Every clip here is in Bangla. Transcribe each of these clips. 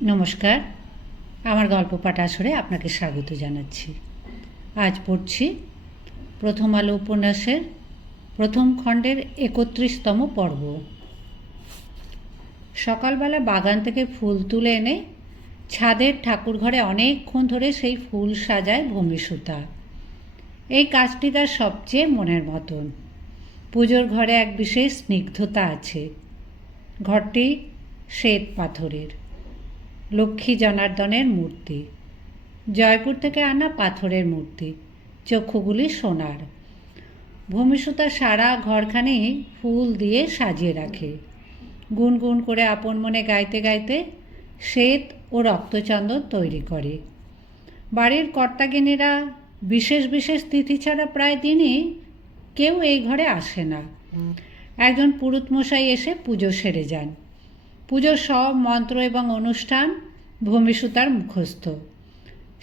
নমস্কার, আমার গল্প পাঠ আসরে আপনাকে স্বাগত জানাচ্ছি। আজ পড়ছি প্রথম আলো উপন্যাসের প্রথম খণ্ডের 31তম পর্ব। সকালবেলা বাগান থেকে ফুল তুলে এনে ছাদের ঠাকুরঘরে অনেকক্ষণ ধরে সেই ফুল সাজায় ভূমিসুতা। এই কাজটি তার সবচেয়ে মনের মতন। পুজোর ঘরে এক বিশেষ স্নিগ্ধতা আছে। ঘরটি শ্বেত পাথরের, লক্ষ্মী জনার্দনের মূর্তি, জয়পুর থেকে আনা পাথরের মূর্তি, চক্ষুগুলি সোনার। ভূমিসুতা সারা ঘরখানি ফুল দিয়ে সাজিয়ে রাখে। গুনগুন করে আপন মনে গাইতে গাইতে শ্বেত ও রক্তচন্দন তৈরি করে। বাড়ির কর্তাগিনীরা বিশেষ বিশেষ তিথি ছাড়া প্রায় দিনই কেউ এই ঘরে আসে না। একজন পুরুতমশাই এসে পুজো সেরে যান। পুজোর সব মন্ত্র এবং অনুষ্ঠান ভূমিসুতার মুখস্থ।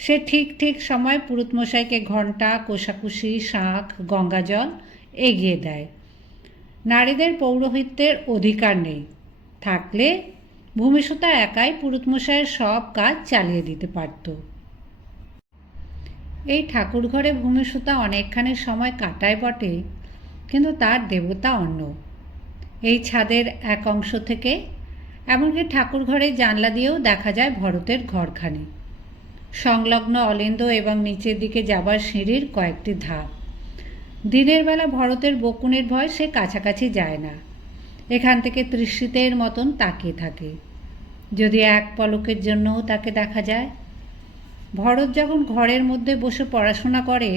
সে ঠিক ঠিক সময় পুরুতমশাইকে ঘণ্টা, কোষাকুষি, শাঁখ, গঙ্গাজল এগিয়ে দেয়। নারীদের পৌরোহিত্যের অধিকার নেই। থাকলে ভূমিসুতা একাই পুরুতমশাইয়ের সব কাজ চালিয়ে দিতে পারত। এই ঠাকুরঘরে ভূমিসুতা অনেকখানি সময় কাটায় বটে, কিন্তু তার দেবতা অন্য। এই ছাদের এক অংশ থেকে এমনকি ঠাকুরঘরের জানলা দিয়েও দেখা যায় ভরতের ঘরখানি, সংলগ্ন অলিন্দ এবং নিচের দিকে যাবার সিঁড়ির কয়েকটি ধাপ। দিনের বেলা ভরতের বকুনির ভয় সে কাছাকাছি যায় না। এখান থেকে তৃষিতের মতন তাকিয়ে থাকে। যদি এক পলকের জন্যও তাকে দেখা যায়। ভরত যখন ঘরের মধ্যে বসে পড়াশোনা করে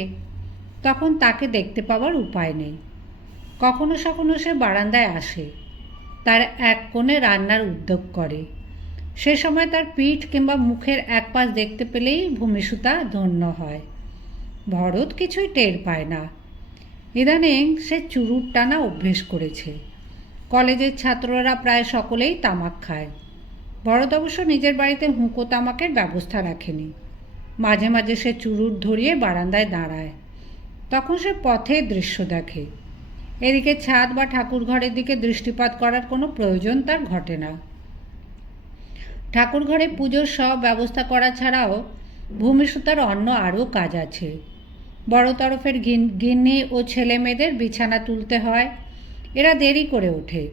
তখন তাকে দেখতে পাওয়ার উপায় নেই। কখনো সখনো সে বারান্দায় আসে, তার এক কোণে রান্নার উদ্যোগ করে। সে সময় তার পিঠ কিংবা মুখের এক পাশ দেখতে পেলেই ভূমিসুতা ধন্য হয়। ভরত কিছুই টের পায় না। ইদানিং সে চুরুট টানা অভ্যেস করেছে। কলেজের ছাত্ররা প্রায় সকলেই তামাক খায়। ভরত অবশ্য নিজের বাড়িতে হুঁকো তামাকের ব্যবস্থা রাখেনি। মাঝে মাঝে সে চুরুট ধরিয়ে বারান্দায় দাঁড়ায়। তখন সে পথের দৃশ্য দেখে। এদিকে ছাদ বা ঠাকুরঘরের দিকে দৃষ্টিপাত করার কোনো প্রয়োজন তার ঘটে না। ঠাকুরঘরে পুজোর সব ব্যবস্থা করা ছাড়াও ভূমিসুতার অন্য আরও কাজ আছে। বড় তরফের গিন্নি ও ছেলে মেয়েদের বিছানা তুলতে হয়। এরা দেরি করে ওঠে।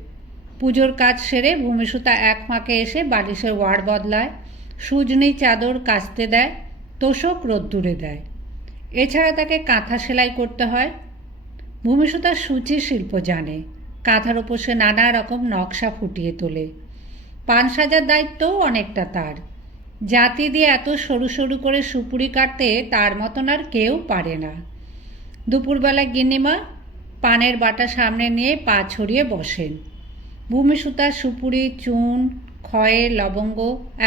পুজোর কাজ সেরে ভূমিসুতা এক ফাঁকে এসে বালিশের ওয়াড় বদলায়, সুজনি চাদর কাচতে দেয়, তোষক রোদ্দুরে দেয়। এছাড়া তাকে কাঁথা সেলাই করতে হয়। ভূমিসুতা সূচি শিল্প জানে। কাঁথার ওপর সে নানা রকম নকশা ফুটিয়ে তোলে। পান সাজার দায়িত্বও অনেকটা তার। জাতি দিয়ে এত সরু সরু করে সুপুরি কাটতে তার মতন আর কেউ পারে না। দুপুরবেলা গিন্নিমা পানের বাটা সামনে নিয়ে পা ছড়িয়ে বসেন। ভূমিসুতার সুপুরি, চুন, খয়ের, লবঙ্গ,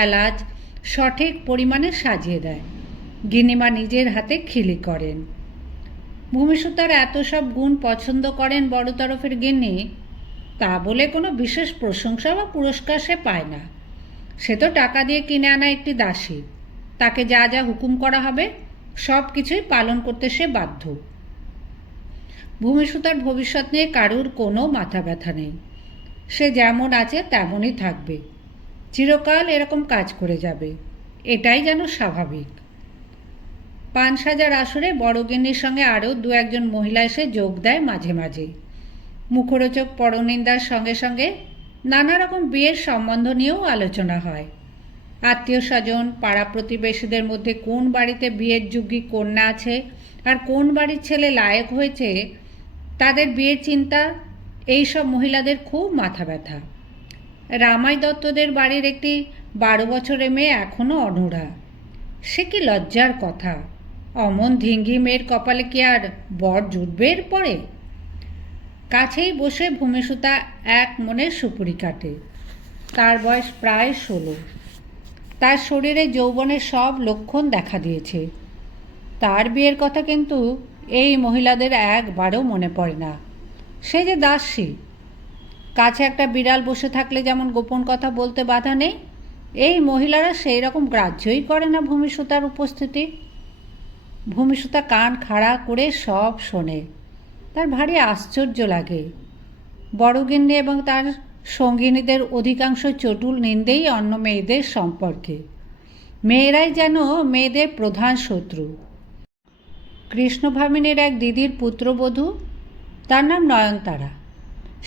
এলাচ সঠিক পরিমাণে সাজিয়ে দেয়। গিন্নিমা নিজের হাতে খিলি করেন। ভূমিসুতার এত সব গুণ পছন্দ করেন বড় তরফের গিন্নি, তা বলে কোনো বিশেষ প্রশংসা বা পুরস্কার সে পায় না। সে তো টাকা দিয়ে কিনে আনা একটি দাসী। তাকে যা যা হুকুম করা হবে সব কিছুই পালন করতে সে বাধ্য। ভূমিসুতার ভবিষ্যৎ নিয়ে কারুর কোনো মাথা ব্যথা নেই। সে যেমন আছে তেমনই থাকবে, চিরকাল এরকম কাজ করে যাবে, এটাই যেন স্বাভাবিক। পান সাজার আসরে বড়গিন্নির সঙ্গে আরও দু একজন মহিলা এসে যোগ দেয় মাঝে মাঝে। মুখরোচক পরনিন্দার সঙ্গে সঙ্গে নানা রকম বিয়ের সম্বন্ধ নিয়েও আলোচনা হয়। আত্মীয় স্বজন, পাড়া প্রতিবেশীদের মধ্যে কোন বাড়িতে বিয়ের যোগ্যী কন্যা আছে আর কোন বাড়ির ছেলে লায়ক হয়েছে, তাদের বিয়ের চিন্তা এইসব মহিলাদের খুব মাথা ব্যথা। রামাই দত্তদের বাড়ির একটি 12 বছরের মেয়ে এখনও অনূঢ়া। সে কি লজ্জার কথা! অমন ধিঙ্গি মেয়ের কপালে কি আর বর জুটবে এর পরে? কাছেই বসে ভূমিসুতা এক মনে সুপুরি কাটে। তার বয়স প্রায় 16। তার শরীরে যৌবনের সব লক্ষণ দেখা দিয়েছে। তার বিয়ের কথা কিন্তু এই মহিলাদের একবারও মনে পড়ে না। সে যে দাসী। কাছে একটা বিড়াল বসে থাকলে যেমন গোপন কথা বলতে বাধা নেই, এই মহিলারা সেই রকম গ্রাহ্যই করে না ভূমিসুতার উপস্থিতি। ভূমিসুতা কান খাড়া করে সব শোনে। তার ভারী আশ্চর্য লাগে। বড়গিন্নি এবং তার সঙ্গিনীদের অধিকাংশ চটুল নিন্দেই অন্য মেয়েদের সম্পর্কে। মেয়েরাই যেন মেয়েদের প্রধান শত্রু। কৃষ্ণভামিনীর এক দিদির পুত্রবধূ, তার নাম নয়নতারা।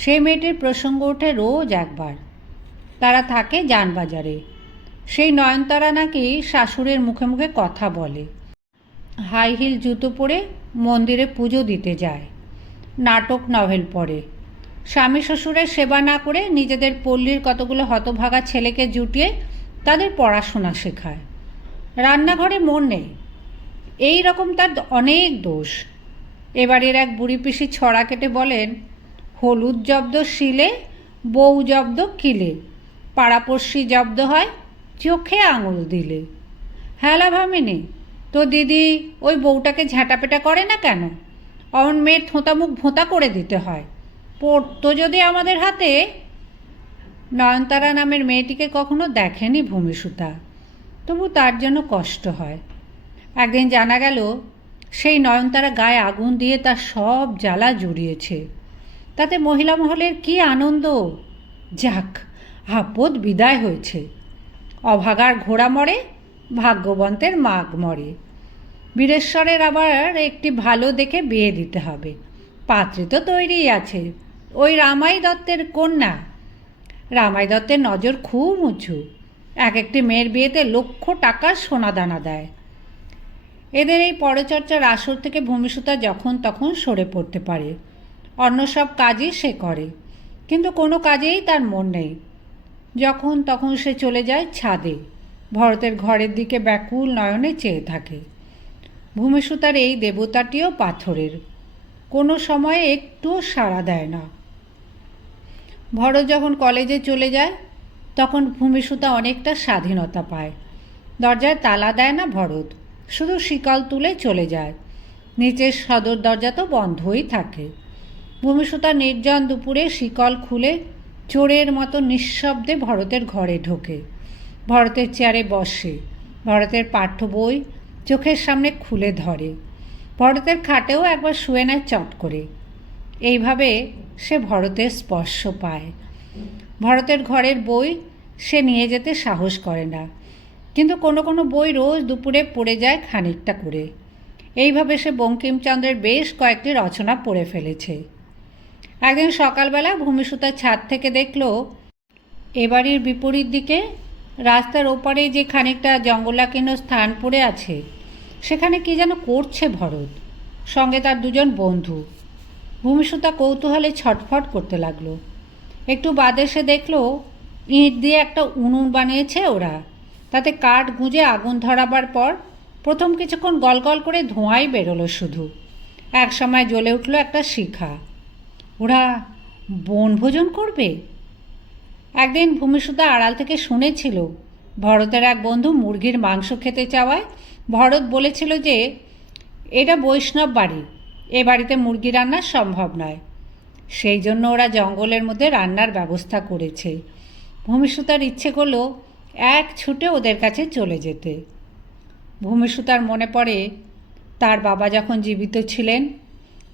সেই মেয়েটির প্রসঙ্গ ওঠে রোজ একবার। তারা থাকে যানবাজারে। সেই নয়নতারা নাকি শাশুড়ের মুখে মুখে কথা বলে, হাই হিল জুতো পরে মন্দিরে পুজো দিতে যায়, নাটক নভেল পড়ে, স্বামী শ্বশুরের সেবা না করে নিজেদের পল্লীর কতগুলো হতভাগা ছেলেকে জুটিয়ে তাদের পড়াশোনা শেখায়, রান্নাঘরে মন নেই। এই রকম তার অনেক দোষ। এবারের এক বুড়ি পিসি ছড়া কেটে বলেন, হলুদ জব্দ শিলে, বউ জব্দ কিলে, পাড়াপড়শি জব্দ হয় চোখে আঙুল দিলে। হ্যালা ভামিনী, তো দিদি ওই বউটাকে ঝাঁটাপেটা করে না কেন? অমন মেয়ের থোঁতা মুখ ভোঁতা করে দিতে হয়, পড়তো যদি আমাদের হাতে। নয়নতারা নামের মেয়েটিকে কখনো দেখেনি ভূমিসুতা, তবু তার জন্য কষ্ট হয়। একদিন জানা গেল সেই নয়নতারা গায়ে আগুন দিয়ে তার সব জ্বালা জুড়িয়েছে। তাতে মহিলা মহলের কি আনন্দ! যাক, আপদ বিদায় হয়েছে। অভাগার ঘোড়া মরে, ভাগ্যবন্তের মাগ মরে। বীরেশ্বরের আবার একটি ভালো দেখে বিয়ে দিতে হবে। পাত্রী তো তৈরিই আছে, ওই রামাই দত্তের কন্যা। রামাই দত্তের নজর খুব উঁচু, এক একটি মেয়ের বিয়েতে লক্ষ টাকার সোনাদানা দেয়। এদের এই পরচর্চার আসর থেকে ভূমিসুতা যখন তখন সরে পড়তে পারে। অন্য সব কাজই সে করে, কিন্তু কোনো কাজেই তার মন নেই। যখন তখন সে চলে যায় ছাদে, ভরতের ঘরের দিকে ব্যাকুল নয়নে চেয়ে থাকে। ভূমিসুতার এই দেবতাটিও পাথরের, কোনো সময়ে একটুও সাড়া দেয় না। ভরত যখন কলেজে চলে যায় তখন ভূমিসুতা অনেকটা স্বাধীনতা পায়। দরজায় তালা দেয় না ভরত, শুধু শিকল তুলে চলে যায়। নিচের সদর দরজা তো বন্ধই থাকে। ভূমিসুতা নির্জন দুপুরে শিকল খুলে চোরের মতো নিঃশব্দে ভরতের ঘরে ঢোকে। ভরতের চেয়ারে বসে, ভরতের পাঠ্য বই চোখের সামনে খুলে ধরে, ভরতের খাটেও একবার শুয়ে নেয় চট করে। এইভাবে সে ভরতের স্পর্শ পায়। ভরতের ঘরের বই সে নিয়ে যেতে সাহস করে না, কিন্তু কোনো কোনো বই রোজ দুপুরে পড়ে যায় খানিকটা করে। এইভাবে সে বঙ্কিমচন্দ্রের বেশ কয়েকটি রচনা পড়ে ফেলেছে। একদিন সকালবেলা ভূমিসুতা ছাদ থেকে দেখল এ বাড়ির বিপরীত দিকে রাস্তার ওপারে যে খানিকটা জঙ্গলাকীর্ণ স্থান পড়ে আছে, সেখানে কি যেন করছে ভরত, সঙ্গে তার দুজন বন্ধু। ভূমিসুতা কৌতূহলে ছটফট করতে লাগলো। একটু বাদে সে দেখল ইঁট দিয়ে একটা উনুন বানিয়েছে ওরা। তাতে কাঠ গুঁজে আগুন ধরাবার পর প্রথম কিছুক্ষণ গলগল করে ধোঁয়াই বেরোলো শুধু। এক সময় জ্বলে উঠল একটা শিখা। ওরা বনভোজন করবে। একদিন ভূমিসুতা আড়াল থেকে শুনেছিল ভরতের এক বন্ধু মুরগির মাংস খেতে চাওয়ায় ভরত বলেছিল যে এটা বৈষ্ণব বাড়ি, এ বাড়িতে মুরগি রান্না সম্ভব নয়। সেই জন্য ওরা জঙ্গলের মধ্যে রান্নার ব্যবস্থা করেছে। ভূমিসুতার ইচ্ছে করলো এক ছুটে ওদের কাছে চলে যেতে। ভূমিসুতার মনে পড়ে তার বাবা যখন জীবিত ছিলেন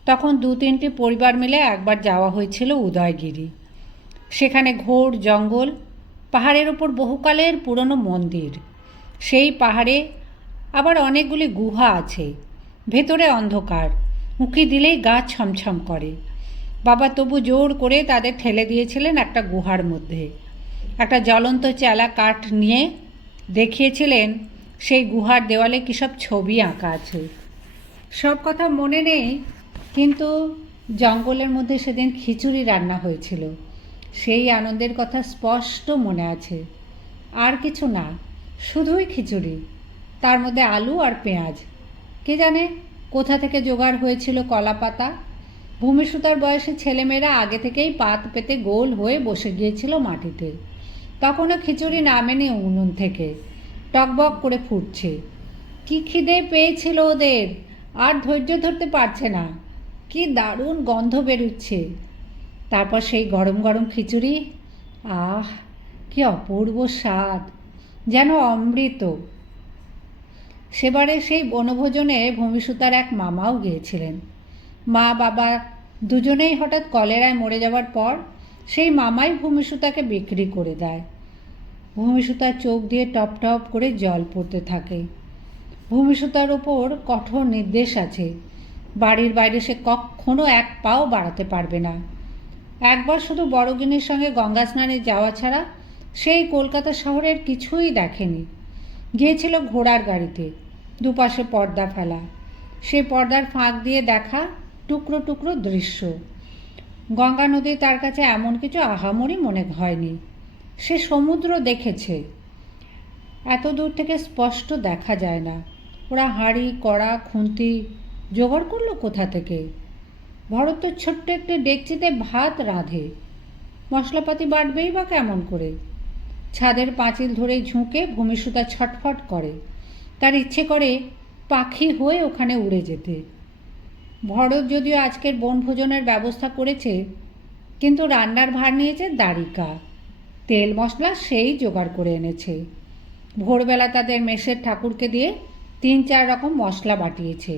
তখন 2-3টি পরিবার মিলে একবার যাওয়া হয়েছিল উদয়গিরি। সেখানে ঘোর জঙ্গল, পাহাড়ের ওপর বহুকালের পুরনো মন্দির। সেই পাহাড়ে আবার অনেকগুলি গুহা আছে, ভেতরে অন্ধকার, উঁকি দিলেই গা ছমছম করে। বাবা তবু জোর করে তাদের ঠেলে দিয়েছিলেন একটা গুহার মধ্যে। একটা জ্বলন্ত চেলা কাঠ নিয়ে দেখিয়েছিলেন সেই গুহার দেওয়ালে কী সব ছবি আঁকা আছে। সব কথা মনে নেই, কিন্তু জঙ্গলের মধ্যে সেদিন খিচুড়ি রান্না হয়েছিল, সেই আনন্দের কথা স্পষ্ট মনে আছে। আর কিছু না, শুধুই খিচুড়ি, তার মধ্যে আলু আর পেঁয়াজ। কে জানে কোথা থেকে জোগাড় হয়েছিল কলা পাতা। ভূমিসুতার বয়সী ছেলেমেয়েরা আগে থেকেই পাত পেতে গোল হয়ে বসে গিয়েছিল মাটিতে। তখনও খিচুড়ি নামেনি উনুন থেকে, টকবক করে ফুটছে। কি খিদে পেয়েছিল ওদের, আর ধৈর্য ধরতে পারছে না। কি দারুণ গন্ধ বেরুচ্ছে। তারপর সেই গরম গরম খিচুড়ি, আহ কি অপূর্ব স্বাদ, যেন অমৃত। সেবারে সেই বনভোজনে ভূমিসুতার এক মামাও গিয়েছিলেন। মা বাবা দুজনেই হঠাৎ কলেরায় মরে যাওয়ার পর সেই মামাই ভূমিসুতাকে বিক্রি করে দেয়। ভূমিসুতার চোখ দিয়ে টপ টপ করে জল পড়তে থাকে। ভূমিসুতার ওপর কঠোর নির্দেশ আছে, বাড়ির বাইরে সে কখনো এক পাও বাড়াতে পারবে না। একবার শুধু বড়গিনির সঙ্গে গঙ্গা স্নানে যাওয়া ছাড়া সেই কলকাতা শহরের কিছুই দেখেনি। গিয়েছিল ঘোড়ার গাড়িতে, দুপাশে পর্দা ফেলা, সে পর্দার ফাঁক দিয়ে দেখা টুকরো টুকরো দৃশ্য। গঙ্গা নদী তার কাছে এমন কিছু আহামরি মনে হয়নি। সে সমুদ্র দেখেছে, এত দূর থেকে স্পষ্ট দেখা যায় না। ওরা হাঁড়ি কড়া খুন্তি জোগাড় করলো কোথা থেকে? ভরত তো ছোট্ট একটি ডেকচিতে ভাত রাঁধে, মশলাপাতি বাটবেই বা কেমন করে? ছাদের পাঁচিল ধরে ঝুঁকে ভূমিসুতা ছটফট করে, তার ইচ্ছে করে পাখি হয়ে ওখানে উড়ে যেতে। ভরত যদিও আজকের বনভোজনের ব্যবস্থা করেছে, কিন্তু রান্নার ভার নিয়েছে দ্বারিকা। তেল মশলা সেই জোগাড় করে এনেছে। ভোরবেলা তাদের মেসের ঠাকুরকে দিয়ে 3-4 রকম মশলা বাটিয়েছে।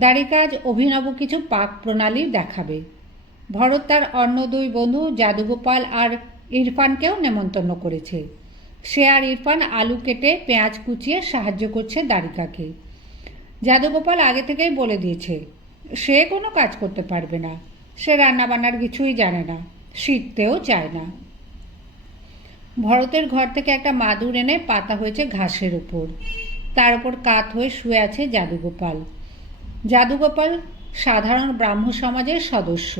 দ্বারিকা আজ অভিনব কিছু পাক প্রণালী দেখাবে। ভরত তার অন্য 2 বন্ধু জাদুগোপাল আর ইরফানকেও নেমন্তন্ন করেছে। সে আর ইরফান আলু কেটে পেঁয়াজ কুচিয়ে সাহায্য করছে দ্বারিকাকে। জাদুগোপাল আগে থেকেই বলে দিয়েছে সে কোনো কাজ করতে পারবে না, সে রান্নাবান্নার কিছুই জানে না, শিখতেও চায় না। ভরতের ঘর থেকে একটা মাদুর এনে পাতা হয়েছে ঘাসের উপর, তার উপর কাত হয়ে শুয়ে আছে জাদুগোপাল। জাদুগোপাল সাধারণ ব্রাহ্ম সমাজের সদস্য,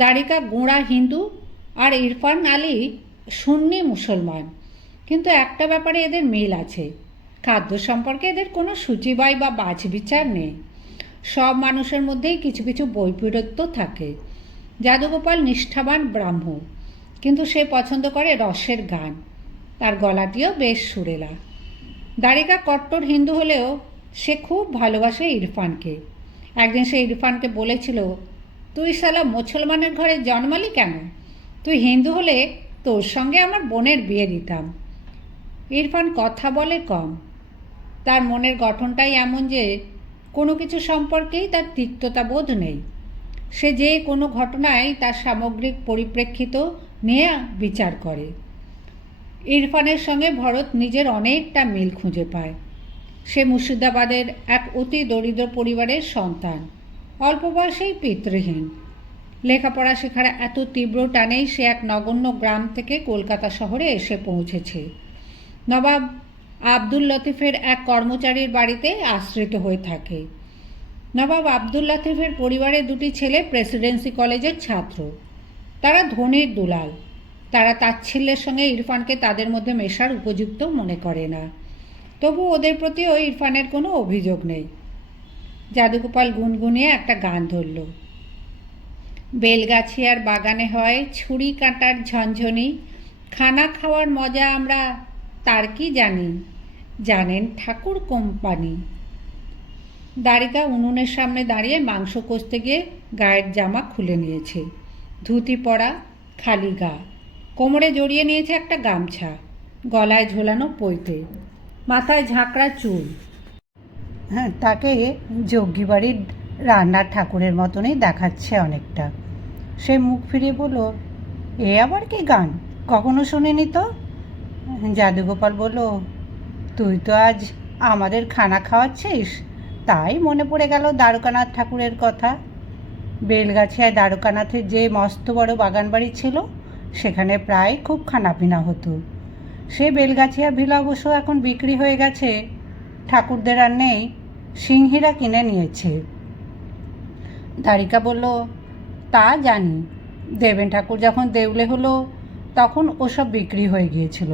দ্বারিকা গোঁড়া হিন্দু আর ইরফান আলী সুন্নি মুসলমান। কিন্তু একটা ব্যাপারে এদের মিল আছে, খাদ্য সম্পর্কে এদের কোনো সূচিবাই বা বাছবিচার নেই। সব মানুষের মধ্যেই কিছু কিছু বৈপরীত্য থাকে। জাদুগোপাল নিষ্ঠাবান ব্রাহ্ম, কিন্তু সে পছন্দ করে রসের গান, তার গলাটিও বেশ সুরেলা। দ্বারিকা কট্টর হিন্দু হলেও সে খুব ভালোবাসে ইরফানকে। একদিন সে ইরফানকে বলেছিল, তুই শালা মুসলমানের ঘরে জন্মালি কেন? তুই হিন্দু হলে তোর সঙ্গে আমার বোনের বিয়ে দিতাম। ইরফান কথা বলে কম, তার মনের গঠনটাই এমন যে কোনো কিছু সম্পর্কেই তার তিক্ততা বোধ নেই। সে যে কোনো ঘটনায় তার সামগ্রিক পরিপ্রেক্ষিত নিয়ে বিচার করে। ইরফানের সঙ্গে ভরত নিজের অনেকটা মিল খুঁজে পায়। সে মুর্শিদাবাদের এক অতি দরিদ্র পরিবারের সন্তান, অল্প বয়সেই পিতৃহীন। লেখাপড়া শেখার এত তীব্র টানেই সে এক নগণ্য গ্রাম থেকে কলকাতা শহরে এসে পৌঁছেছে। নবাব আব্দুল লতিফের এক কর্মচারীর বাড়িতে আশ্রিত হয়ে থাকে। নবাব আব্দুল লতিফের পরিবারের 2টি ছেলে প্রেসিডেন্সি কলেজের ছাত্র। তারা ধনীর দুলাল। তারা তাচ্ছিল্যের সঙ্গে ইরফানকে তাদের মধ্যে মেশার উপযুক্ত মনে করে না। তবু ওদের প্রতিও ইরফানের কোনো অভিযোগ নেই। জাদুগোপাল গুনগুনিয়ে একটা গান ধরল। বেলগাছিয়ার বাগানে হয় ছুরি কাঁটার ঝনঝনি, খানা খাওয়ার মজা আমরা তার কি জানি, জানেন ঠাকুর কোম্পানি। দ্বারিকা উনুনের সামনে দাঁড়িয়ে মাংস কষতে গিয়ে গায়ের জামা খুলে নিয়েছে। ধুতি পরা, খালি গা, কোমরে জড়িয়ে নিয়েছে একটা গামছা, গলায় ঝোলানো পৈতে, মাথায় ঝাঁকড়া চুল। হ্যাঁ, তাকে যজ্ঞী বাড়ির রান্নার ঠাকুরের মতনই দেখাচ্ছে অনেকটা। সে মুখ ফিরিয়ে বলল, এ আবার কি গান, কখনো শুনিনি তো। জাদুগোপাল বলল, তুই তো আজ আমাদের খানা খাওয়াচ্ছিস, তাই মনে পড়ে গেল দ্বারকানাথ ঠাকুরের কথা। বেলগাছিয়ায় দ্বারকানাথের যে মস্ত বড় বাগান বাড়ি ছিল, সেখানে প্রায় খুব খানাপিনা হতো। সে বেলগাছিয়া ভিলা অবশ্য এখন বিক্রি হয়ে গেছে, ঠাকুরদের আর নেই, সিংহীরা কিনে নিয়েছে। দ্বারিকা বলল, তা জানি, দেবেন ঠাকুর যখন দেউলে হলো তখন ওসব বিক্রি হয়ে গিয়েছিল।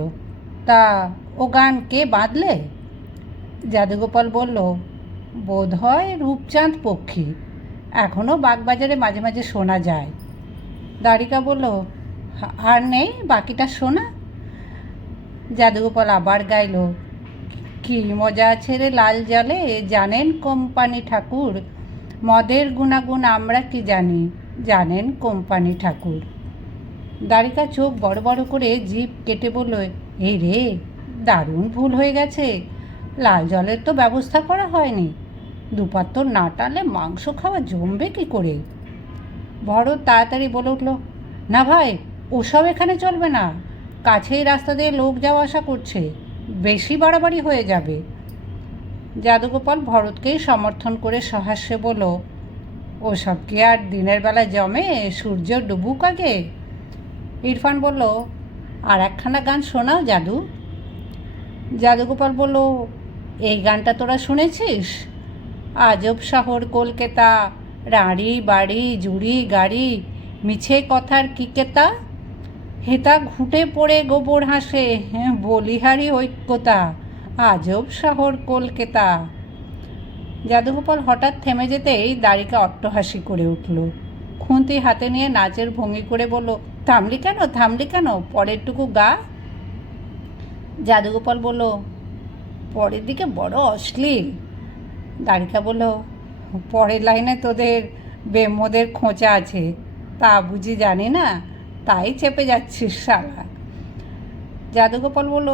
তা ও গান কে বাঁধলে? জাদুগোপাল বলল, বোধ হয় রূপচাঁদ পক্ষী, এখনও বাগবাজারে মাঝে মাঝে শোনা যায়। দ্বারিকা বলল, আর নেই বাকিটা শোনা। জাদুগোপাল আবার গাইল, কি মজা আছে রে লাল জলে, জানেন কোম্পানি ঠাকুর, মদের গুণাগুণ আমরা কি জানি, জানেন কোম্পানি ঠাকুর। দ্বারিকা চোখ বড় বড় করে জিভ কেটে বলল, এই রে, দারুণ ভুল হয়ে গেছে, লাল জলের তো ব্যবস্থা করা হয়নি, দুপাত্তর না টানলে মাংস খাওয়া জমবে কি করে? ভরত তাড়াতাড়ি বলে উঠল, না ভাই, ওসব এখানে চলবে না। কাছেই রাস্তা দিয়ে লোক যাওয়া আসা করছে, বেশি বাড়াবাড়ি হয়ে যাবে। যাদুগোপাল ভরতকেই সমর্থন করে সহাস্যে বলল, ওসব কি আর দিনের বেলা জমে? সূর্য ডুবুক আগে। ইরফান বলল, আর একখানা গান শোনাও জাদু। যাদুগোপাল বলল, এই গানটা তোরা শুনেছিস? আজব শহর কলকাতা, রাঁড়ি বাড়ি জুড়ি গাড়ি, মিছে কথার কিকেতা, হেতা ঘুঁটে পড়ে গোবর হাসে, বলিহারি ঐক্যতা, আজব শহর কলকাতা। যাদুগোপাল হঠাৎ থেমে যেতেই দাড়িকা অট্টহাসি করে উঠল। খুন্তি হাতে নিয়ে নাচের ভঙ্গি করে বলল, থামলি কেন, থামলি কেন, পরেরটুকু গা। যাদুগোপাল বলল, পরের দিকে বড় অশ্লীল। দাড়িকা বলল, পরের লাইনে তোদের বেম্মদের খোঁচা আছে, তা বুঝি জানি না, তাই চেপে যাচ্ছিস শালা। যাদুগোপাল বলল,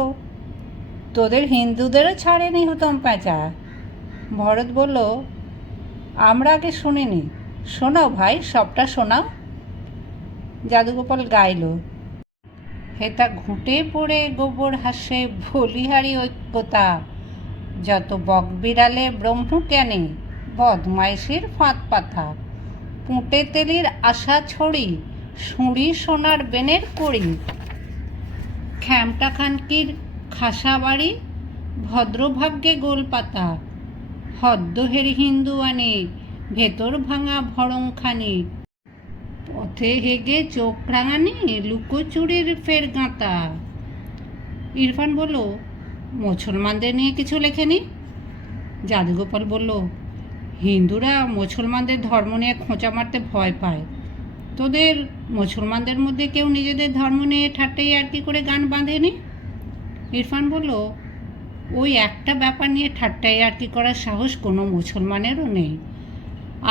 তোদের হিন্দুদেরও ছাড়েনি হুতম প্যাঁচা। ভরত বলল, আমরা আগে শুনিনি, শোনাও ভাই, সবটা শোনাও। যাদুগোপাল গাইল, হেতা ঘুঁটে পড়ে গোবর হাসে, বলিহারি ঐক্যতা, যত বকবিড়ালে ব্রহ্ম জ্ঞানে, বদমাইশির ফাঁদ পাতা, পুঁটে তেলির আশা ছড়ি, সুঁড়ি সোনার বেনের কড়ি, খ্যামটা খানকির খাসা বাড়ি, ভদ্রভাগ্যে গোলপাতা, হদ্দহের হিন্দু আনে, ভেতর ভাঙা ভরংখানি, পথে হেগে চোখ রাঙানি, লুকোচুরির ফের গাঁতা। ইরফান বলল, মুসলমানদের নিয়ে কিছু লেখেনি? যাদুগোপাল বলল, হিন্দুরা মুসলমানদের ধর্ম নিয়ে খোঁচা মারতে ভয় পায়। তোদের মুসলমানদের মধ্যে কেউ নিজেদের ধর্ম নিয়ে ঠাট্টাই আর কি করে গান বাঁধেনি? ইরফান বলল, ওই একটা ব্যাপার নিয়ে ঠাট্টাই আর কি করার সাহস কোনো মুসলমানেরও নেই।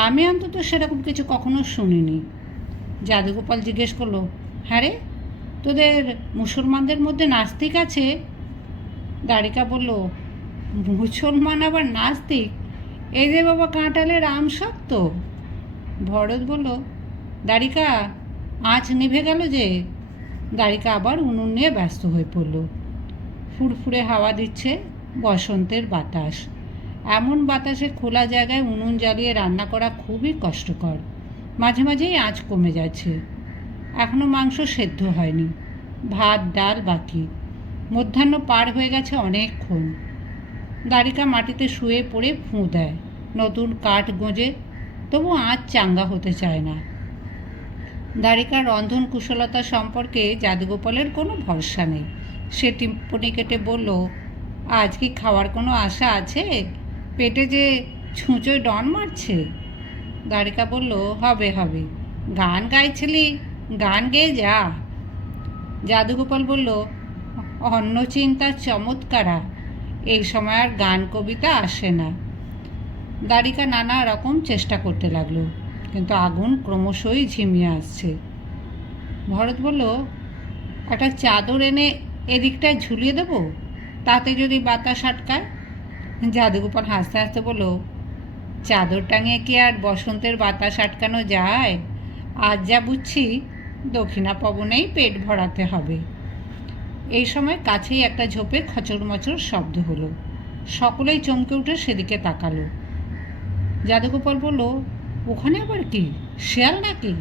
আমি অন্তত সেরকম কিছু কখনো শুনিনি। যাদুগোপাল জিজ্ঞেস করলো, হ্যাঁ রে, তোদের মুসলমানদের মধ্যে নাস্তিক আছে? দাড়িকা বলল, মুসলমান আবার নাস্তিক? এই যে বাবা কাঁঠালের আমসত্ব। ভরত বলল, দাড়িকা, আঁচ নিভে গেল যে। দাড়িকা আবার উনুন নিয়ে ব্যস্ত হয়ে পড়ল। ফুরফুরে হাওয়া দিচ্ছে, বসন্তের বাতাস। এমন বাতাসে খোলা জায়গায় উনুন জ্বালিয়ে রান্না করা খুবই কষ্টকর। মাঝে মাঝেই আঁচ কমে যাচ্ছে। এখনও মাংস সেদ্ধ হয়নি, ভাত ডাল বাকি। মধ্যাহ্ন পার হয়ে গেছে অনেকক্ষণ। দাড়িকা মাটিতে শুয়ে পড়ে ফুঁ দেয়, নতুন কাঠ গোঁজে, তবু আঁচ চাঙ্গা হতে চায় না। দাড়িকার রন্ধন কুশলতা সম্পর্কে যাদুগোপালের কোনো ভরসা নেই। সে টিপ্পনি কেটে বলল, আজ কি খাওয়ার কোনো আশা আছে? পেটে যে ছুঁচোয় ডন মারছে। দাড়িকা বলল, হবে হবে, গান গাইছিলি, গান গেয়ে যা। যাদুগোপাল বলল, অন্য চিন্তা চমৎকারা, এই সময় আর গান কবিতা আসে না। দাড়িকা নানা রকম চেষ্টা করতে লাগলো, কিন্তু আগুন ক্রমশই ঝিমিয়ে আসছে। ভরত বলল, একটা চাদর এনে এদিকটায় ঝুলিয়ে দেবো, তাতে যদি বাতাস আটকায়। যাদুগোপাল হাসতে হাসতে বলল, চাদর টাঙিয়ে কি আর বসন্তের বাতাস আটকানো যায়? আজ যা বুঝছি, দক্ষিণা পবনেই পেট ভরাতে হবে। এই সময় কাছেই একটা ঝোপে খচর মচর শব্দ হলো। সকলেই চমকে উঠে সেদিকে তাকালো। যাদুগোপাল বলল, ওখানে আবার কি, শেয়াল নাকি?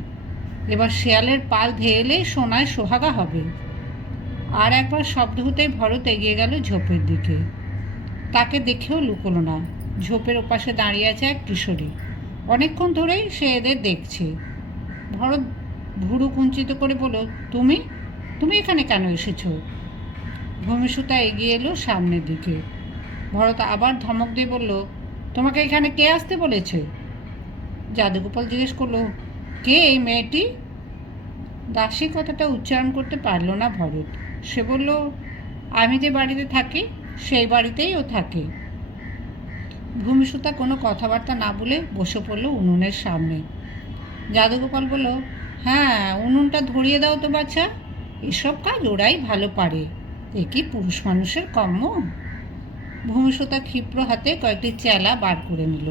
এবার শেয়ালের পাল ধেয়ে এলেই সোনায় সোহাগা হবে। আর একবার শব্দ হতেই ভরত এগিয়ে গেল ঝোপের দিকে। তাকে দেখেও লুকোলো না। ঝোপের ওপাশে দাঁড়িয়ে আছে এক কিশোরী। অনেকক্ষণ ধরেই সে এদের দেখছে। ভরত ভুরু কুঞ্চিত করে বলল, তুমি তুমি এখানে কেন এসেছো? ভূমিসুতা এগিয়ে এলো সামনের দিকে। ভরত আবার ধমক দিয়ে বলল, তোমাকে এখানে কে আসতে বলেছে? যাদুগোপাল জিজ্ঞেস করলো, কে এই মেয়েটি? দাসী কথাটা উচ্চারণ করতে পারল না ভরত। সে বলল, আমি যে বাড়িতে থাকি সেই বাড়িতেই ও থাকে। ভূমিসুতা কোনো কথাবার্তা না বলে বসে পড়ল উনুনের সামনে। যাদুগোপাল বলল, হ্যাঁ, উনুনটা ধরিয়ে দাও তো বাচ্চা, এসব কাজ ওরাই ভালো পারে, এ কি পুরুষ মানুষের কর্ম? ভূমিসুতা ক্ষিপ্র হাতে কয়েকটি চেলা বার করে নিল।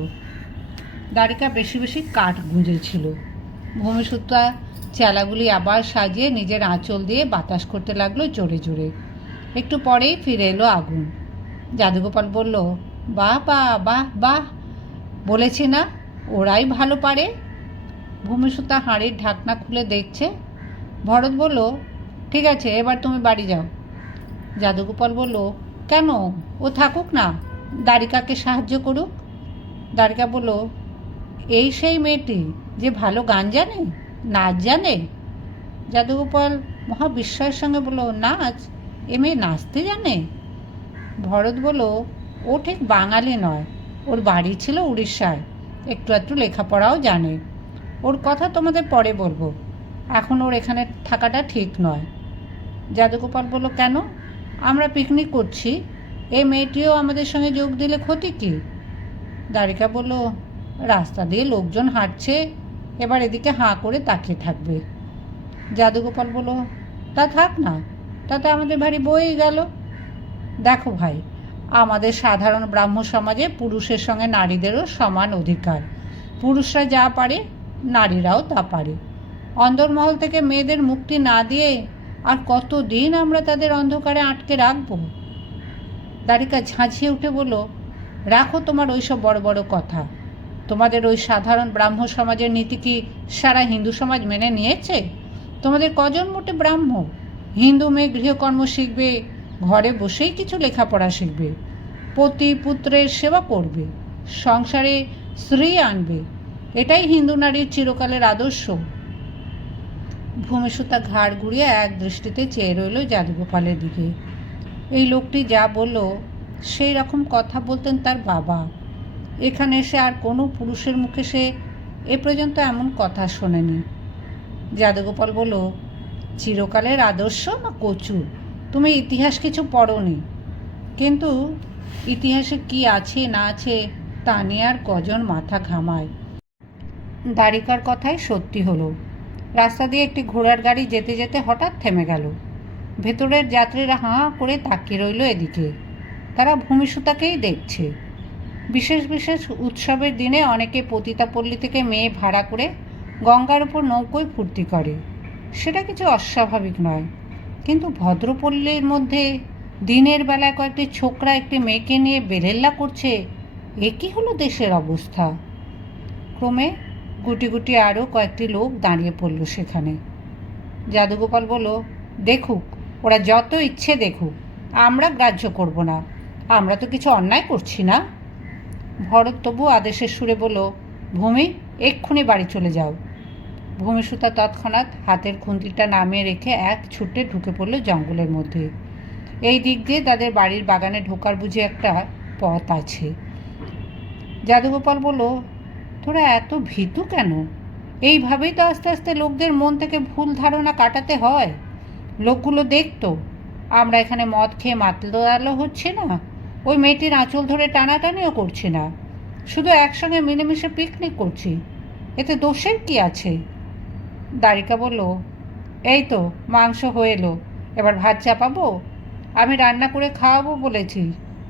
দাড়িকা বেশি বেশি কাঠ গুঁজেছিল। ভূমিসূত্রা চেলাগুলি আবার সাজিয়ে নিজের আঁচল দিয়ে বাতাস করতে লাগলো জোরে জোরে। একটু পরেই ফিরে এলো আগুন। যাদুগোপাল বলল, বাহ বাহ বাহ বাহ, বলেছি না ওরাই ভালো পারে। ভূমিসূত্রা হাঁড়ির ঢাকনা খুলে দেখছে। ভরত বলল, ঠিক আছে, এবার তুমি বাড়ি যাও। যাদুগোপাল বলল, কেন? ও থাকুক না, দ্বারিকাকে সাহায্য করুক। দ্বারিকা বলল, এই সেই মেয়েটি যে ভালো গান জানে, নাচ জানে? যাদুগোপাল মহা বিস্ময়ের সঙ্গে বলল, নাচ? এ মেয়ে নাচতে জানে? ভরত বলল, ও ঠিক বাঙালি নয়, ওর বাড়ি ছিল উড়িষ্যায়, একটু একটু লেখাপড়াও জানে। ওর কথা তোমাদের পরে বলবো, এখন ওর এখানে থাকাটা ঠিক নয়। যাদুগোপাল বলল, কেন? আমরা পিকনিক করছি, এই মেয়েটিও আমাদের সঙ্গে যোগ দিলে ক্ষতি কী? দ্বারিকা বলল, রাস্তা দিয়ে লোকজন হাঁটছে, এবার এদিকে হাঁ করে তাকিয়ে থাকবে। যাদুগোপাল বলল, তা থাক না, তাতে আমাদের ভারী বয়েই গেল। দেখো ভাই, আমাদের সাধারণ ব্রাহ্ম সমাজে পুরুষের সঙ্গে নারীদেরও সমান অধিকার। পুরুষরা যা পারে নারীরাও তা পারে। অন্দরমহল থেকে মেয়েদের মুক্তি না দিয়ে আর কতদিন আমরা তাদের অন্ধকারে আটকে রাখবো? দ্বারিকা ঝাঁঝিয়ে উঠে বলল, রাখো তোমার ওইসব বড় বড় কথা। তোমাদের ওই সাধারণ ব্রাহ্ম সমাজের নীতি কি সারা হিন্দু সমাজ মেনে নিয়েছে? তোমাদের কজন মোটে ব্রাহ্ম? হিন্দু মেয়ে গৃহকর্ম শিখবে, ঘরে বসেই কিছু লেখাপড়া শিখবে, পতি পুত্রের সেবা করবে, সংসারে স্ত্রী আনবে, এটাই হিন্দু নারীর চিরকালের আদর্শ। ভূমিসূত্রা ঘাড় ঘুরিয়ে এক দৃষ্টিতে চেয়ে রইল যাদুগোপালের দিকে। এই লোকটি যা বলল সেই রকম কথা বলতেন তার বাবা। এখানে এসে আর কোনো পুরুষের মুখে সে এ পর্যন্ত এমন কথা শোনেনি। যাদুগোপাল বলল, চিরকালের আদর্শ না কচু? তুমি ইতিহাস কিছু পড়োনি, কিন্তু ইতিহাসে কি আছে না আছে তা নিয়ে আর কজন মাথা ঘামায়। দ্বারিকার কথাই সত্যি হলো। রাস্তা দিয়ে একটি ঘোড়ার গাড়ি যেতে যেতে হঠাৎ থেমে গেল। ভেতরের যাত্রীরা হাঁ করে তাকিয়ে রইল এদিকে। তারা ভূমিসূত্রাকেই দেখছে। বিশেষ বিশেষ উৎসবের দিনে অনেকে পতিতাপল্লী থেকে মেয়ে ভাড়া করে গঙ্গার উপর নৌকোয় ফুর্তি করে, সেটা কিছু অস্বাভাবিক নয়। কিন্তু ভদ্রপল্লীর মধ্যে দিনের বেলায় কয়েকটি ছোকরা একটি মেয়েকে নিয়ে বেলেল্লা করছে, এ কী হলো দেশের অবস্থা? ক্রমে গুটি গুটি আরও কয়েকটি লোক দাঁড়িয়ে পড়ল সেখানে। যাদুগোপাল বলল, দেখুক, ওরা যত ইচ্ছে দেখুক, আমরা গ্রাহ্য করব না, আমরা তো কিছু অন্যায় করছি না। ভরত তবু আদেশের সুরে বলল, ভূমি, এক্ষুনি বাড়ি চলে যাও। ভূমিসূত্রা তৎক্ষণাৎ হাতের খুন্তিটা নামিয়ে রেখে এক ছুটে ঢুকে পড়ল জঙ্গলের মধ্যে। এই দিক দিয়ে তাদের বাড়ির বাগানে ঢোকার বুঝি একটা পথ আছে। যাদুগোপাল বলল, তোরা এত ভীতু কেন? এইভাবেই তো আস্তে আস্তে লোকদের মন থেকে ভুল ধারণা কাটাতে হয়। লোকগুলো দেখতো আমরা এখানে মদ খেয়ে মাতলালো হচ্ছে না, ওই মেয়েটির আঁচল ধরে টানাটানিও করছি না, শুধু একসঙ্গে মিলেমিশে পিকনিক করছি, এতে দোষের কি আছে? দ্বারিকা বলল, এই তো মাংস হয়ে এলো, এবার ভাত চাপাবো? আমি রান্না করে খাওয়াবো বলেছি,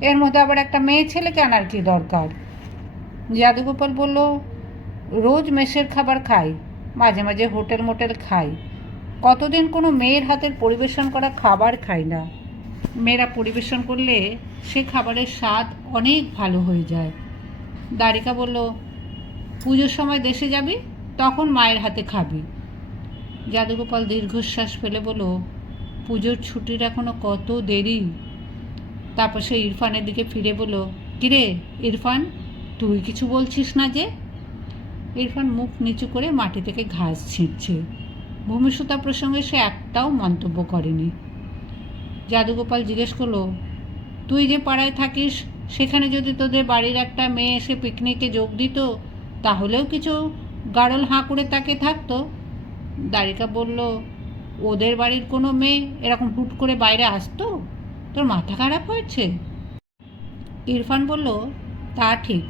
এর মধ্যে আবার একটা মেয়ে ছেলেকে আনার কি দরকার? যাদুগোপাল বলল, রোজ মেসের খাবার খাই, মাঝে মাঝে হোটেল মোটেল খাই, কতদিন কোনো মেয়ের হাতের পরিবেশন করা খাবার খাই না। মেয়েরা পরিবেশন করলে সে খাবারের স্বাদ অনেক ভালো হয়ে যায়। দ্বারিকা বলল, পুজোর সময় দেশে যাবি, তখন মায়ের হাতে খাবি। যাদুগোপাল দীর্ঘশ্বাস ফেলে বলল, পুজোর ছুটির এখনো কত দেরি। তারপর সে ইরফানের দিকে ফিরে বলল, কিরে ইরফান, তুই কিছু বলছিস না যে? ইরফান মুখ নিচু করে মাটি থেকে ঘাস ছিঁড়ছে। ভূমিসূত্রা প্রসঙ্গে সে একটাও মন্তব্য করেনি। যাদুগোপাল জিজ্ঞেস করলো, তুই যে পাড়ায় থাকিস সেখানে যদি তোদের বাড়ির একটা মেয়ে এসে পিকনিকে যোগ দিত, তাহলেও কিছু গাড়ল হাঁ করে তাকে থাকতো? দ্বারিকা বলল, ওদের বাড়ির কোনো মেয়ে এরকম হুট করে বাইরে আসতো? তোর মাথা খারাপ হয়েছে? ইরফান বলল, তা ঠিক,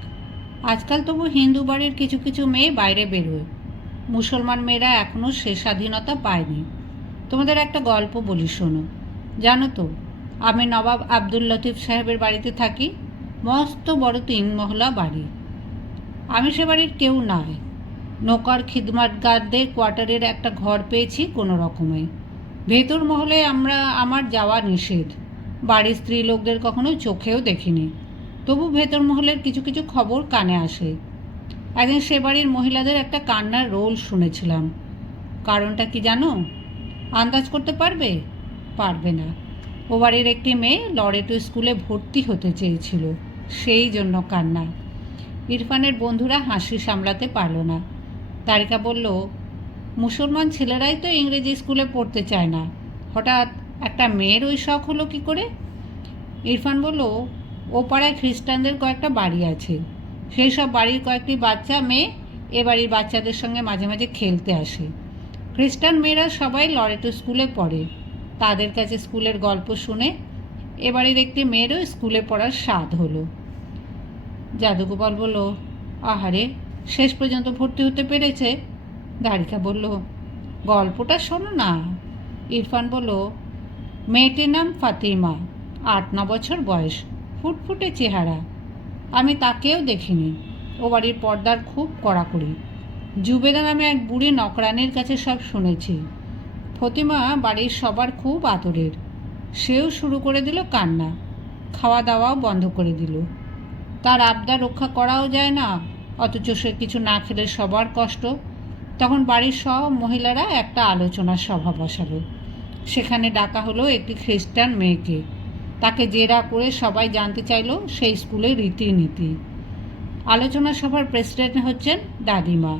আজকাল তবু হিন্দু বাড়ির কিছু কিছু মেয়ে বাইরে বেরোয়, মুসলমান মেয়েরা এখনও সে স্বাধীনতা পায়নি। তোমাদের একটা গল্প বলি শোনো। জানো তো, আমি নবাব আব্দুল লতিফ সাহেবের বাড়িতে থাকি, মস্ত বড় 3 মহলা বাড়ি। আমি সে বাড়ির কেউ নয়, নৌকার খিদমাতগারদের কোয়ার্টারের একটা ঘর পেয়েছি কোনো রকমে। ভেতর মহলে আমার যাওয়া নিষেধ। বাড়ির স্ত্রী লোকদের কখনো চোখেও দেখিনি, তবু ভেতর মহলের কিছু কিছু খবর কানে আসে। একদিন সে বাড়ির মহিলাদের একটা কান্নার রোল শুনেছিলাম। কারণটা কি জানো? আন্দাজ করতে পারবে? পারবে না। ও বাড়ির একটি মেয়ে লরেটো স্কুলে ভর্তি হতে চেয়েছিল, সেই জন্য কান্না। ইরফানের বন্ধুরা হাসি সামলাতে পারল না। তারিকা বলল, মুসলমান ছেলেরাই তো ইংরেজি স্কুলে পড়তে চায় না, হঠাৎ একটা মেয়ের ওই শখ হলো কী করে? ইরফান বলল, ও পাড়ায় খ্রিস্টানদের কয়েকটা বাড়ি আছে, সেই সব বাড়ির কয়েকটি বাচ্চা মেয়ে এ বাড়ির বাচ্চাদের সঙ্গে মাঝে মাঝে খেলতে আসে। খ্রিস্টান মেয়েরা সবাই লরেটো স্কুলে পড়ে। তাদের কাছে স্কুলের গল্প শুনে এ বাড়ির একটি মেয়েরও স্কুলে পড়ার স্বাদ হলো। জাদুগোপাল বলল, আহারে, শেষ পর্যন্ত ভর্তি হতে পেরেছে। দারিকা বলল, গল্পটা শোনো না। ইরফান বলল, মেয়েটির নাম ফাতিমা, 8-9 বছর বয়স, ফুটফুটে চেহারা। আমি তাকেও দেখিনি। ও বাড়ির পর্দার খুব কড়াকড়ি। জুবেদা নামে এক বুড়ি নকরানির কাছে সব শুনেছি। ফতিমা বাড়ির সবার খুব আদরের। সেও শুরু করে দিল কান্না, খাওয়া দাওয়াও বন্ধ করে দিল। তার আবদার রক্ষা করাও যায় না, অথচ সে কিছু না খেলে সবার কষ্ট। তখন বাড়ির সব মহিলারা একটা আলোচনার সভা বসালো। সেখানে ডাকা হলো একটি খ্রিস্টান মেয়েকে। তাকে জেরা করে সবাই জানতে চাইল সেই স্কুলের রীতিনীতি। আলোচনা সভার প্রেসিডেন্ট হচ্ছেন দাদিমা।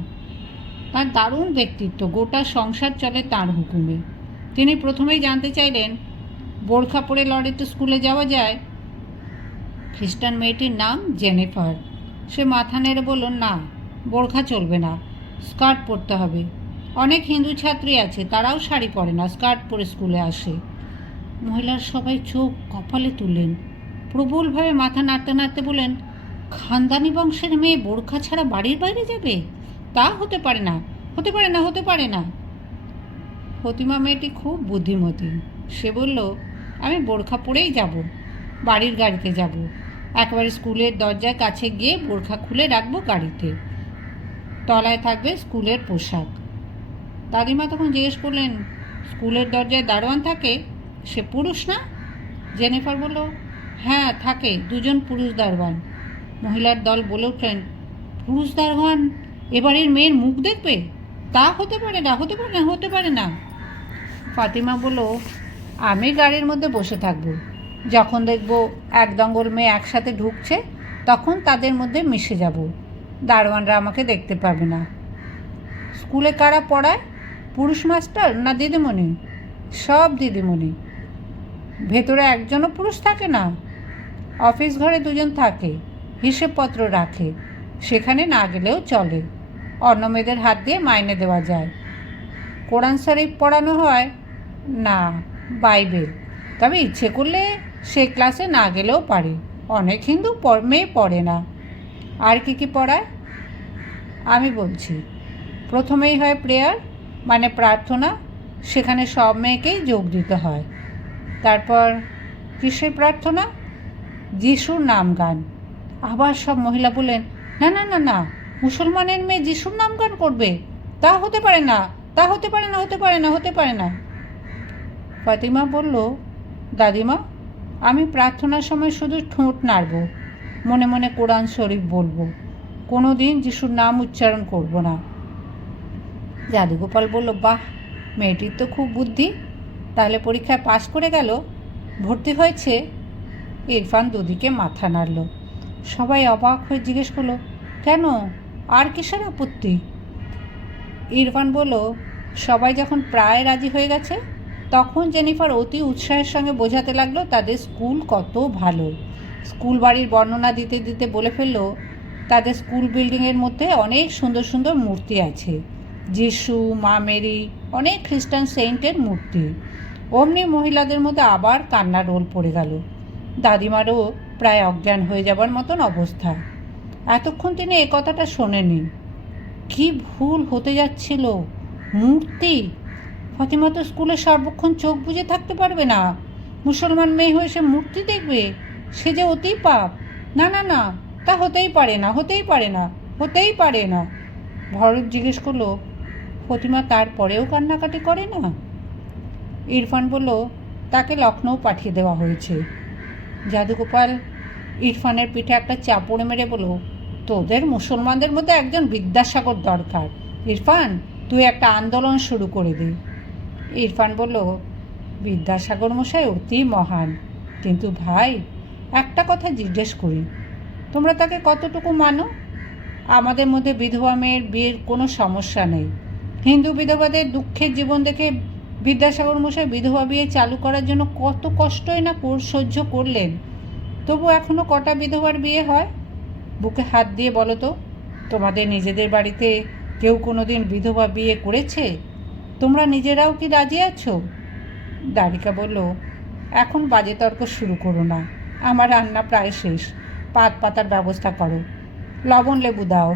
তার দারুণ ব্যক্তিত্ব, গোটা সংসার চলে তার হুকুমে। তিনি প্রথমেই জানতে চাইলেন, বোরখা পরে লরেটো স্কুলে যাওয়া যায়? খ্রিস্টান মেয়েটির নাম জেনিফার। সে মাথা নেড়ে বলল, না, বোরখা চলবে না, স্কার্ট পরতে হবে। অনেক হিন্দু ছাত্রী আছে, তারাও শাড়ি পরে না, স্কার্ট পরে স্কুলে আসে। মহিলার সবাই চোখ কপালে তুললেন। প্রবলভাবে মাথা নাড়তে নাড়তে বলেন, খানদানি বংশের মেয়ে বোরখা ছাড়া বাড়ির বাইরে যাবে? তা হতে পারে না, হতে পারে না, হতে পারে না। ফতিমা মেয়েটি খুব বুদ্ধিমতী। সে বলল, আমি বোরখা পরেই যাব, বাড়ির গাড়িতে যাব। একবারে স্কুলের দরজার কাছে গিয়ে বোরখা খুলে রাখবো গাড়িতে, তলায় থাকবে স্কুলের পোশাক। দাদিমা তখন জিজ্ঞেস করলেন, স্কুলের দরজায় দারোয়ান থাকে? সে পুরুষ না? জেনিফার বলল, হ্যাঁ থাকে, 2জন পুরুষ দারোয়ান। মহিলার দল বলে উঠলেন, পুরুষ দারোয়ান এবারের মেয়ের মুখ দেখবে? তা হতে পারে না, হতে পারে না, হতে পারে না। ফাতিমা বলল, আমি গাড়ির মধ্যে বসে থাকবো। যখন দেখব এক দঙ্গল মেয়ে একসাথে ঢুকছে, তখন তাদের মধ্যে মিশে যাব। দারোয়ানরা আমাকে দেখতে পাবে না। স্কুলে কারা পড়ায়? পুরুষ মাস্টার না দিদিমণি? সব দিদিমণি। ভেতরে একজনও পুরুষ থাকে না? অফিস ঘরে 2জন থাকে, হিসেবপত্র রাখে, সেখানে না গেলেও চলে। অন্য মেয়েদের হাত দিয়ে মাইনে দেওয়া যায়। কোরআন শরীফ পড়ানো হয় না, বাইবেল। তবে ইচ্ছে করলে সে ক্লাসে না গেলেও পারে। অনেক হিন্দু মেয়ে পড়ে না। আর কি পড়ায়? আমি বলছি, প্রথমেই হয় প্রেয়ার, মানে প্রার্থনা। সেখানে সব মেয়েকেই যোগ দিতে হয়। তারপর কিসের প্রার্থনা? যিশুর নাম গান। আবার সব মহিলা বললেন, না না না না, মুসলমানের মেয়ে যিশুর নাম গান করবে? তা হতে পারে না, তা হতে পারে না, হতে পারে না, হতে পারে না। ফাতিমা বলল, দাদিমা, আমি প্রার্থনার সময় শুধু ঠোঁট নাড়ব, মনে মনে কোরআন শরীফ বলবো, কোনো দিন যিশুর নাম উচ্চারণ করব না। জাদুগোপাল বলল, বাহ, মেয়েটির তো খুব বুদ্ধি। তাহলে পরীক্ষায় পাশ করে গেল? ভর্তি হয়েছে? ইরফান দুদিকে মাথা নাড়ল। সবাই অবাক হয়ে জিজ্ঞেস করলো, কেন, আর কিসের আপত্তি? ইরফান বলল, সবাই যখন প্রায় রাজি হয়ে গেছে, তখন জেনিফার অতি উৎসাহের সঙ্গে বোঝাতে লাগলো তাদের স্কুল কত ভালো। স্কুল বাড়ির বর্ণনা দিতে দিতে বলে ফেলল, তাদের স্কুল বিল্ডিংয়ের মধ্যে অনেক সুন্দর সুন্দর মূর্তি আছে, যিশু, মা মেরি, অনেক খ্রিস্টান সেন্টের মূর্তি। অমনি মহিলাদের মধ্যে আবার কান্নার রোল পড়ে গেল। দাদিমারও প্রায় অজ্ঞান হয়ে যাবার মতন অবস্থা। এতক্ষণ তিনি এ কথাটা শোনেনি। কি ভুল হতে যাচ্ছিল! মূর্তি! ফাতিমা তো স্কুলে সর্বক্ষণ চোখ বুজে থাকতে পারবে না। মুসলমান মেয়ে হয়ে সে মূর্তি দেখবে? সে যে অতি পাপ। না না না, তা হতেই পারে না, হতেই পারে না, হতেই পারে না। ভরত জিজ্ঞেস করলো, প্রতিমা তারপরেও কান্নাকাটি করে না? ইরফান বলল, তাকে লখনৌ পাঠিয়ে দেওয়া হয়েছে। জাদুগোপাল ইরফানের পিঠে একটা চাপড় মেরে বলল, তোদের মুসলমানদের মধ্যে একজন বিদ্যাসাগর দরকার। ইরফান, তুই একটা আন্দোলন শুরু করে দে। ইরফান বলল, বিদ্যাসাগর মশাই অতি মহান, কিন্তু ভাই একটা কথা জিজ্ঞেস করি, তোমরা তাকে কতটুকু মানো? আমাদের মধ্যে বিধবা মেয়ের বিয়ের কোনো সমস্যা নেই। হিন্দু বিধবাদের দুঃখের জীবন দেখে বিদ্যাসাগর মশাই বিধবা বিয়ে চালু করার জন্য কত কষ্টই না সহ্য করলেন, তবু এখনও কটা বিধবার বিয়ে হয়? বুকে হাত দিয়ে বলো তো, তোমাদের নিজেদের বাড়িতে কেউ কোনো দিন বিধবা বিয়ে করেছে? তোমরা নিজেরাও কি রাজি আছো? দ্বারিকা বলল, এখন বাজে তর্ক শুরু করো না, আমার রান্না প্রায় শেষ, পাত পাতার ব্যবস্থা করো, লবণ লেবু দাও।